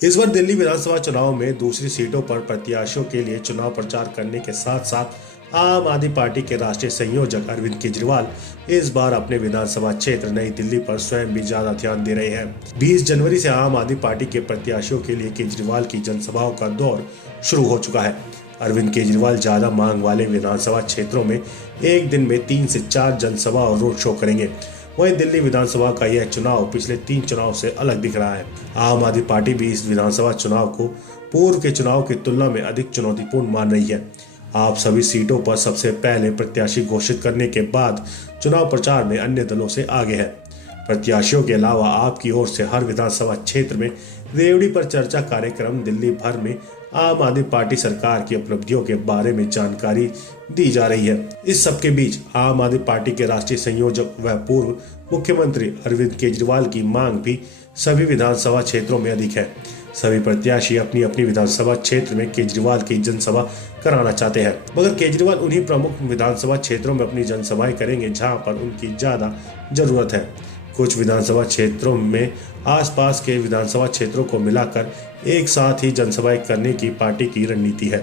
इस बार दिल्ली विधानसभा चुनाव में दूसरी सीटों पर प्रत्याशियों के लिए चुनाव प्रचार करने के साथ साथ आम आदमी पार्टी के राष्ट्रीय संयोजक अरविंद केजरीवाल इस बार अपने विधानसभा क्षेत्र नई दिल्ली पर स्वयं भी ज्यादा ध्यान दे रहे हैं। 20 जनवरी से आम आदमी पार्टी के प्रत्याशियों के लिए केजरीवाल की जनसभाओं का दौर शुरू हो चुका है। अरविंद केजरीवाल ज्यादा मांग वाले विधानसभा क्षेत्रों में एक दिन में 3 से 4 जनसभा और रोड शो करेंगे। वहीं दिल्ली विधानसभा का यह चुनाव पिछले 3 चुनाव से अलग दिख रहा है। आम आदमी पार्टी भी इस विधानसभा चुनाव को पूर्व के चुनाव की तुलना में अधिक चुनौतीपूर्ण मान रही है। आप सभी सीटों पर सबसे पहले प्रत्याशी घोषित करने के बाद चुनाव प्रचार में अन्य दलों से आगे है। प्रत्याशियों के अलावा आपकी ओर से हर विधानसभा क्षेत्र में रेवड़ी पर चर्चा कार्यक्रम, दिल्ली भर में आम आदमी पार्टी सरकार की उपलब्धियों के बारे में जानकारी दी जा रही है। इस सबके बीच आम आदमी पार्टी के राष्ट्रीय संयोजक व पूर्व मुख्यमंत्री अरविंद केजरीवाल की मांग भी सभी विधानसभा क्षेत्रों में अधिक है। सभी प्रत्याशी अपनी अपनी विधानसभा क्षेत्र में केजरीवाल की जनसभा कराना चाहते हैं, मगर केजरीवाल उन्हीं प्रमुख विधानसभा क्षेत्रों में अपनी जनसभाएं करेंगे जहां पर उनकी ज्यादा जरूरत है। कुछ विधानसभा क्षेत्रों में आसपास के विधानसभा क्षेत्रों को मिलाकर एक साथ ही जनसभाएं करने की पार्टी की रणनीति है।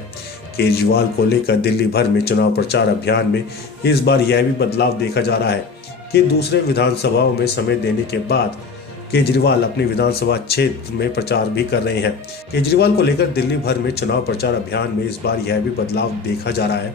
केजरीवाल को लेकर दिल्ली भर में चुनाव प्रचार अभियान में इस बार यह भी बदलाव देखा जा रहा है कि दूसरे विधानसभाओं में समय देने के बाद केजरीवाल अपने विधानसभा क्षेत्र में प्रचार भी कर रहे हैं। केजरीवाल को लेकर दिल्ली भर में चुनाव प्रचार अभियान में इस बार यह भी बदलाव देखा जा रहा है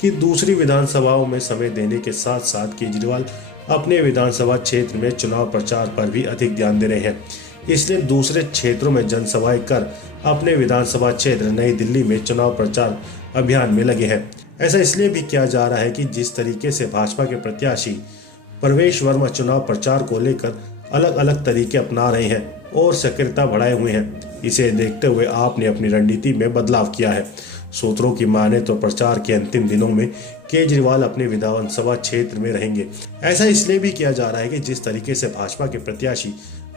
कि दूसरी विधानसभाओं में समय देने के साथ साथ केजरीवाल अपने विधानसभा क्षेत्र में चुनाव प्रचार पर भी अधिक ध्यान दे रहे हैं। इसलिए दूसरे क्षेत्रों में जनसभाएं कर अपने विधानसभा क्षेत्र नई दिल्ली में चुनाव प्रचार अभियान में लगे हैं। ऐसा इसलिए भी किया जा रहा है कि जिस तरीके से भाजपा के प्रत्याशी प्रवेश वर्मा चुनाव प्रचार को लेकर अलग अलग तरीके अपना रहे हैं और सक्रियता बढ़ाए हुए हैं, इसे देखते हुए आपने अपनी रणनीति में बदलाव किया है। सूत्रों की माने तो प्रचार के अंतिम दिनों में केजरीवाल अपने विधानसभा क्षेत्र में रहेंगे। ऐसा इसलिए भी किया जा रहा है कि जिस तरीके से भाजपा के प्रत्याशी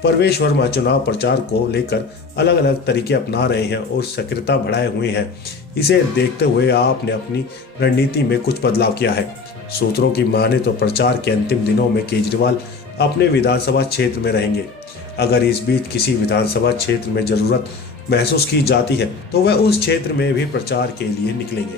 प्रवेश वर्मा चुनाव प्रचार को लेकर अलग अलग तरीके अपना रहे हैं और सक्रियता बढ़ाए हुए हैं, इसे देखते हुए आपने अपनी रणनीति में कुछ बदलाव किया है। सूत्रों की माने तो प्रचार के अंतिम दिनों में केजरीवाल अपने विधानसभा क्षेत्र में रहेंगे। अगर इस बीच किसी विधानसभा क्षेत्र में जरूरत महसूस की जाती है तो वह उस क्षेत्र में भी प्रचार के लिए निकलेंगे।